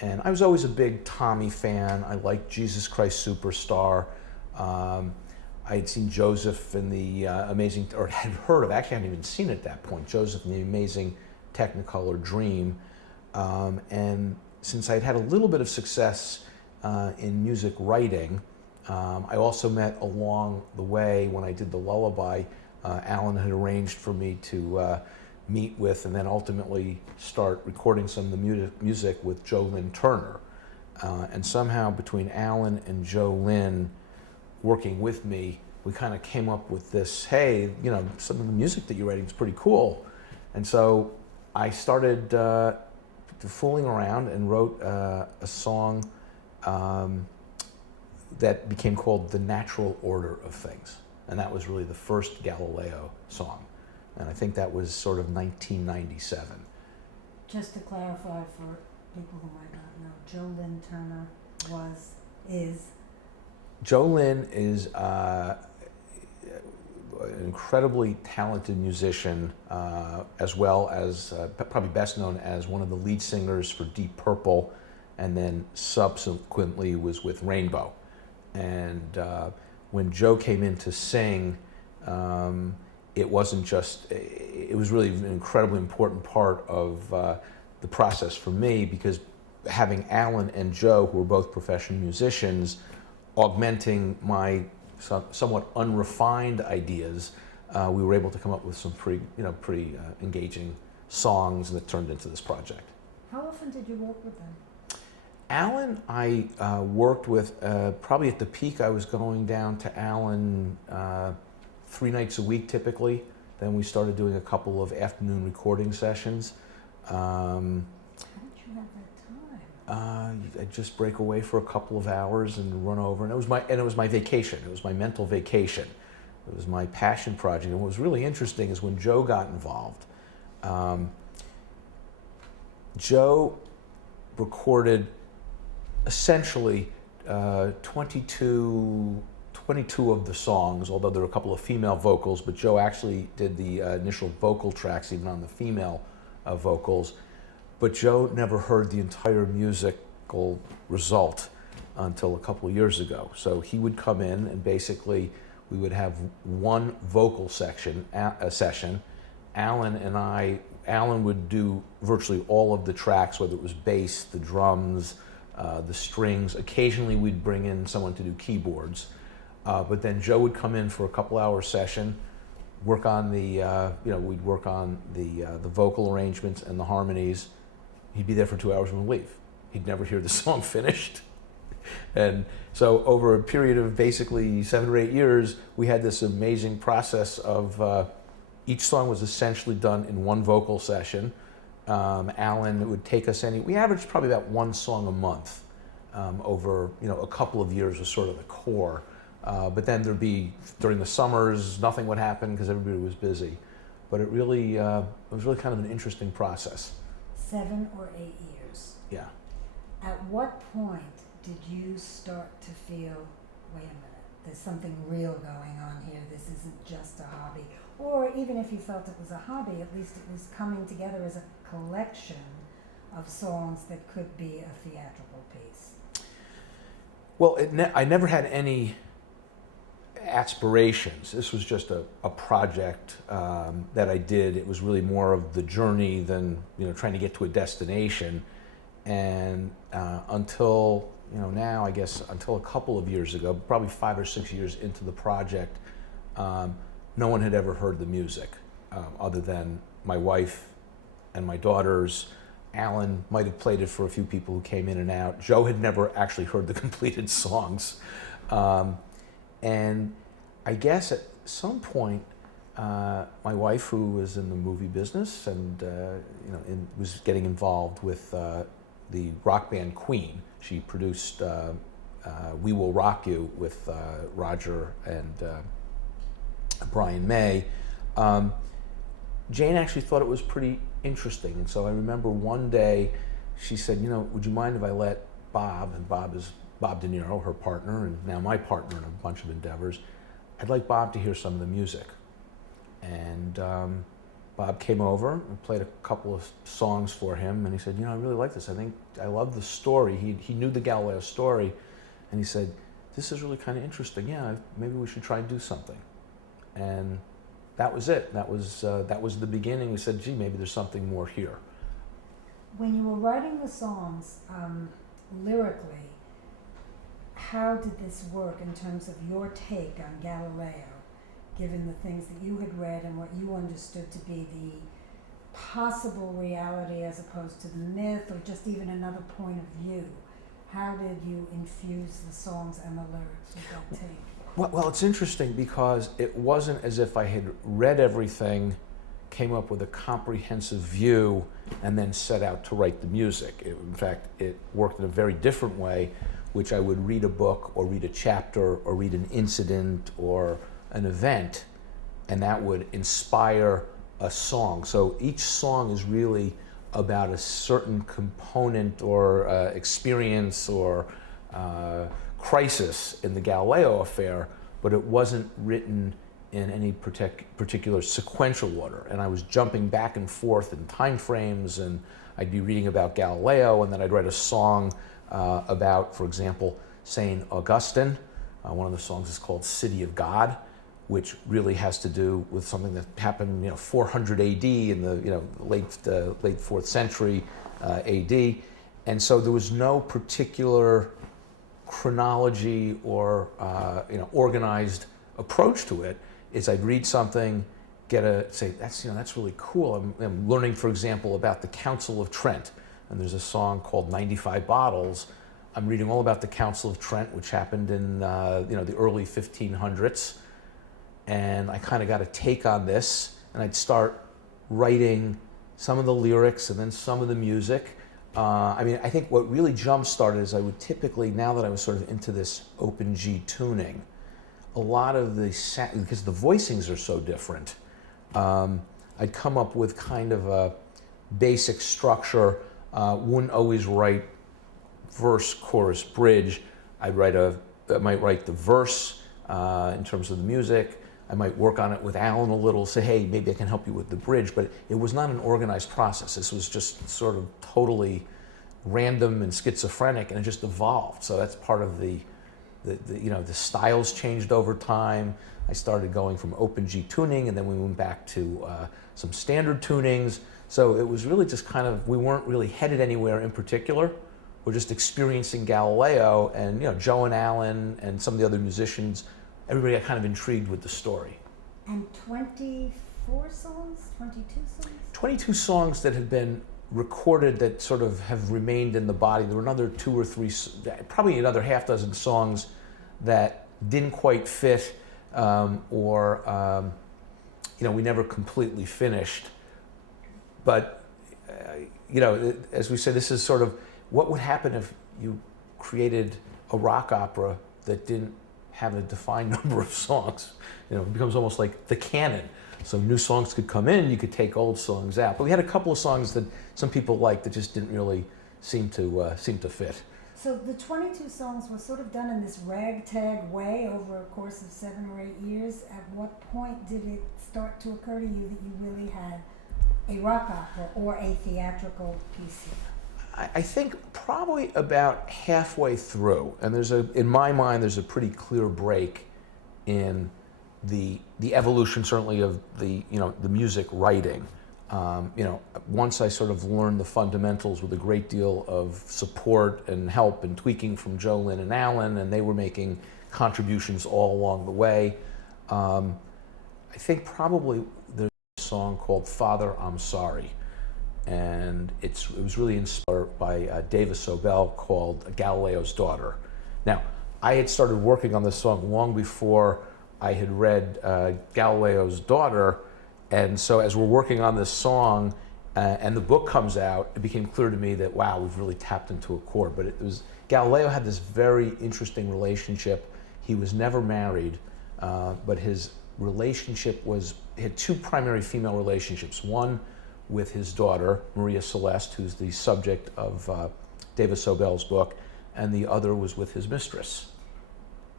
And I was always a big Tommy fan. I liked Jesus Christ Superstar. I had seen Joseph in the Amazing, or had heard of, actually I hadn't even seen it at that point, Joseph in the Amazing Technicolor Dream. And since I'd had a little bit of success in music writing, I also met along the way when I did the lullaby, Alan had arranged for me to meet with and then ultimately start recording some of the music with Joe Lynn Turner. And somehow between Alan and Joe Lynn working with me, we kind of came up with this, hey, you know, some of the music that you're writing is pretty cool. And so I started fooling around and wrote a song that became called The Natural Order of Things. And that was really the first Galileo song. And I think that was sort of 1997. Just to clarify for people who might not know, Joe Lynn Turner is? Joe Lynn is an incredibly talented musician, as well as probably best known as one of the lead singers for Deep Purple, and then subsequently was with Rainbow. And when Joe came in to sing, it wasn't just, it was really an incredibly important part of the process for me, because having Alan and Joe, who were both professional musicians, augmenting my somewhat unrefined ideas, we were able to come up with some pretty engaging songs that turned into this project. How often did you work with them? Alan, I worked with, probably at the peak, I was going down to Alan 3 nights a week typically. Then we started doing a couple of afternoon recording sessions. How did you have that time? I'd just break away for a couple of hours and run over, and it was my vacation. It was my mental vacation. It was my passion project. And what was really interesting is when Joe got involved. Joe recorded essentially 22 of the songs, although there were a couple of female vocals, but Joe actually did the initial vocal tracks even on the female vocals. But Joe never heard the entire musical result until a couple of years ago. So he would come in and basically we would have one vocal session. Alan would do virtually all of the tracks, whether it was bass, the drums, the strings. Occasionally we'd bring in someone to do keyboards. But then Joe would come in for a couple-hour session, work on we'd work on the vocal arrangements and the harmonies. He'd be there for 2 hours and leave. He'd never hear the song finished. And so over a period of basically 7 or 8 years, we had this amazing process of each song was essentially done in one vocal session. Alan would take us we averaged probably about one song a month over a couple of years was sort of the core. But then there'd be, during the summers, nothing would happen because everybody was busy. But it was really kind of an interesting process. 7 or 8 years. Yeah. At what point did you start to feel, wait a minute, there's something real going on here, this isn't just a hobby? Or even if you felt it was a hobby, at least it was coming together as a collection of songs that could be a theatrical piece. Well, I never had any aspirations. This was just a project that I did. It was really more of the journey than trying to get to a destination. And until now, I guess until a couple of years ago, probably 5 or 6 years into the project, no one had ever heard the music other than my wife and my daughters. Alan might have played it for a few people who came in and out. Joe had never actually heard the completed songs. And I guess at some point, my wife, who was in the movie business and was getting involved with the rock band Queen, she produced "We Will Rock You" with Roger and Brian May. Jane actually thought it was pretty interesting, and so I remember one day she said, "Would you mind if I let Bob," and Bob is Bob De Niro, her partner, and now my partner in a bunch of endeavors, "I'd like Bob to hear some of the music." And Bob came over and played a couple of songs for him, and he said, I really like this. I think I love the story. He knew the Galileo story, and he said, this is really kind of interesting. Yeah, maybe we should try and do something. And that was it. That was the beginning. We said, gee, maybe there's something more here. When you were writing the songs, lyrically, how did this work in terms of your take on Galileo, given the things that you had read and what you understood to be the possible reality as opposed to the myth, or just even another point of view? How did you infuse the songs and the lyrics with that take? Well, it's interesting because it wasn't as if I had read everything, came up with a comprehensive view, and then set out to write the music. In fact, it worked in a very different way, which I would read a book or read a chapter or read an incident or an event, and that would inspire a song. So each song is really about a certain component or experience or crisis in the Galileo affair, but it wasn't written in any particular sequential order. And I was jumping back and forth in time frames, and I'd be reading about Galileo, and then I'd write a song about, for example, St. Augustine. One of the songs is called City of God, which really has to do with something that happened, 400 AD in the late 4th century AD. And so there was no particular chronology or organized approach to it. Is I'd read something, say that's really cool. I'm learning, for example, about the Council of Trent, and there's a song called 95 Bottles. I'm reading all about the Council of Trent, which happened in the early 1500s, and I kind of got a take on this, and I'd start writing some of the lyrics and then some of the music. I think what really jump-started is I would typically, now that I was sort of into this open G tuning, a lot of because the voicings are so different, I'd come up with kind of a basic structure. Wouldn't always write verse, chorus, bridge. I might write the verse in terms of the music. I might work on it with Alan a little, say, hey, maybe I can help you with the bridge, but it was not an organized process. This was just sort of totally random and schizophrenic, and it just evolved. So that's part of the styles changed over time. I started going from open G tuning, and then we went back to some standard tunings. So it was really just kind of, we weren't really headed anywhere in particular. We're just experiencing Galileo, and Joe and Alan and some of the other musicians, everybody got kind of intrigued with the story. And 24 songs, 22 songs? 22 songs that had been recorded that sort of have remained in the body. There were another 2 or 3, probably another half dozen songs that didn't quite fit, or we never completely finished. But as we said, this is sort of what would happen if you created a rock opera that didn't have a defined number of songs. It becomes almost like the canon. So new songs could come in, you could take old songs out. But we had a couple of songs that some people liked that just didn't really seem to fit. So the 22 songs were sort of done in this ragtag way over a course of 7 or 8 years. At what point did it start to occur to you that you really had a rock opera or a theatrical piece here? I think probably about halfway through, and in my mind, there's a pretty clear break in the evolution, certainly of the music writing. Once I sort of learned the fundamentals with a great deal of support and help and tweaking from Joe, Lynn, and Alan, and they were making contributions all along the way. I think probably there's a song called Father, I'm Sorry. And it was really inspired by Davis Sobel, called Galileo's Daughter. Now, I had started working on this song long before I had read Galileo's Daughter, and so as we're working on this song and the book comes out, it became clear to me that, wow, we've really tapped into a chord. But Galileo had this very interesting relationship. He was never married, but his relationship he had 2 primary female relationships. One with his daughter, Maria Celeste, who's the subject of Davis Sobel's book, and the other was with his mistress.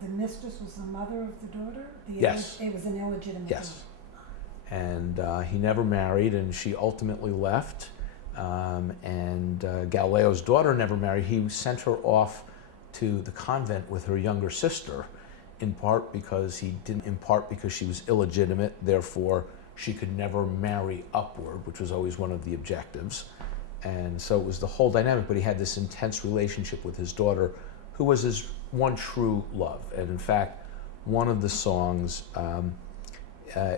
The mistress was the mother of the daughter? Yes. It was an illegitimate Yes. And he never married, and she ultimately left. Galileo's daughter never married. He sent her off to the convent with her younger sister, in part because she was illegitimate, therefore she could never marry upward, which was always one of the objectives. And so it was the whole dynamic, but he had this intense relationship with his daughter, who was his one true love. And in fact, one of the songs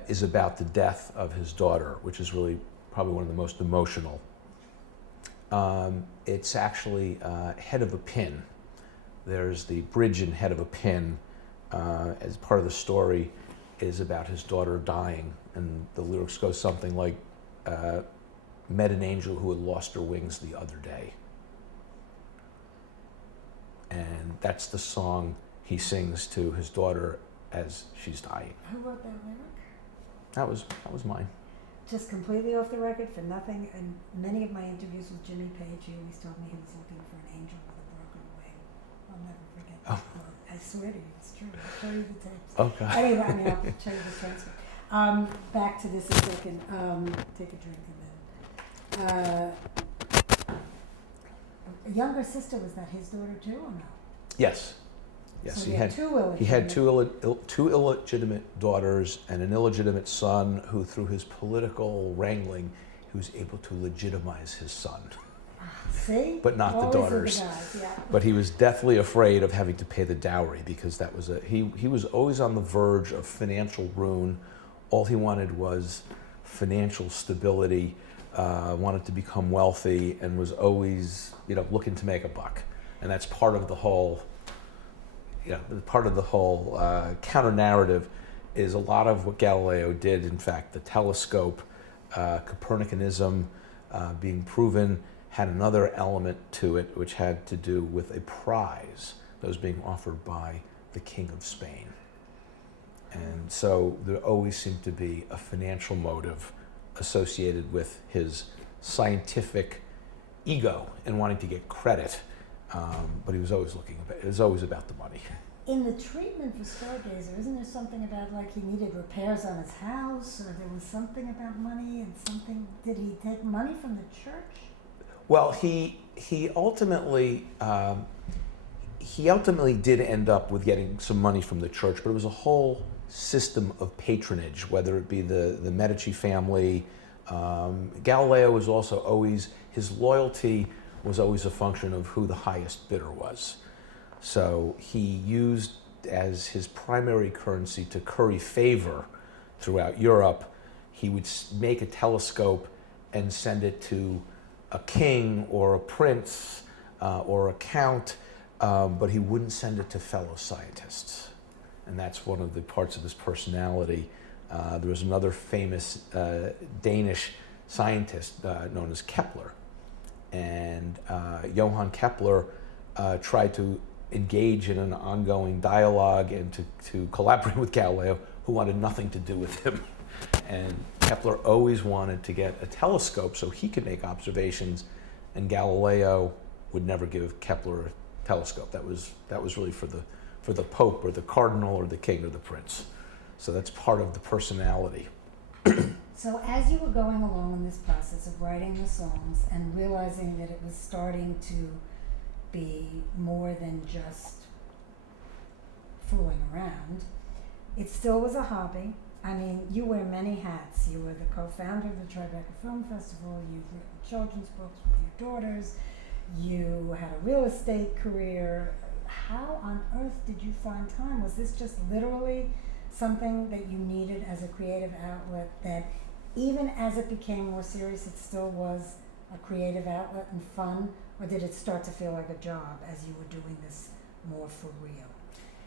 is about the death of his daughter, which is really probably one of the most emotional. It's actually Head of a Pin. There's the bridge in Head of a Pin as part of the story is about his daughter dying, and the lyrics go something like, met an angel who had lost her wings the other day. And that's the song he sings to his daughter as she's dying. Who wrote that lyric? That was mine. Just completely off the record for nothing. In many of my interviews with Jimmy Page, he always told me he was looking for an angel with a broken wing. I'll never forget that quote. I swear to you, it's true. I'll show you the tapes. Oh, God. Anyway, I'll show you the transcript. Back to this a second. Take a drink and then. A younger sister, was that his daughter too, or no? Yes. Yes, So he he had two illegitimate. He had two illegitimate daughters and an illegitimate son who, through his political wrangling, he was able to legitimize his son. See? But not Always the with daughters. guys, yeah. But he was deathly afraid of having to pay the dowry, because that was he was always on the verge of financial ruin. All he wanted was financial stability, wanted to become wealthy, and was always, looking to make a buck. And that's part of the whole counter narrative is a lot of what Galileo did. In fact, the telescope, Copernicanism being proven, had another element to it, which had to do with a prize that was being offered by the King of Spain. And so there always seemed to be a financial motive associated with his scientific ego and wanting to get credit. But he was always it was always about the money. In the treatment for Stargazer, isn't there something about like he needed repairs on his house, or there was something about money and something? Did he take money from the church? Well, he ultimately did end up with getting some money from the church, but it was a whole system of patronage, whether it be the Medici family. Galileo was also always, his loyalty was always a function of who the highest bidder was. So he used as his primary currency to curry favor throughout Europe. He would make a telescope and send it to a king or a prince or a count, but he wouldn't send it to fellow scientists. And that's one of the parts of his personality. There was another famous Danish scientist known as Kepler. And Johann Kepler tried to engage in an ongoing dialogue and to collaborate with Galileo, who wanted nothing to do with him. And Kepler always wanted to get a telescope so he could make observations, and Galileo would never give Kepler a telescope. That was really for the Pope or the Cardinal or the King or the Prince. So that's part of the personality. So as you were going along in this process of writing the songs and realizing that it was starting to be more than just fooling around, it still was a hobby. I mean, you wear many hats. You were the co-founder of the Tribeca Film Festival. You've written children's books with your daughters. You had a real estate career. How on earth did you find time? Was this just literally something that you needed as a creative outlet, that even as it became more serious, it still was a creative outlet and fun? Or did it start to feel like a job as you were doing this more for real?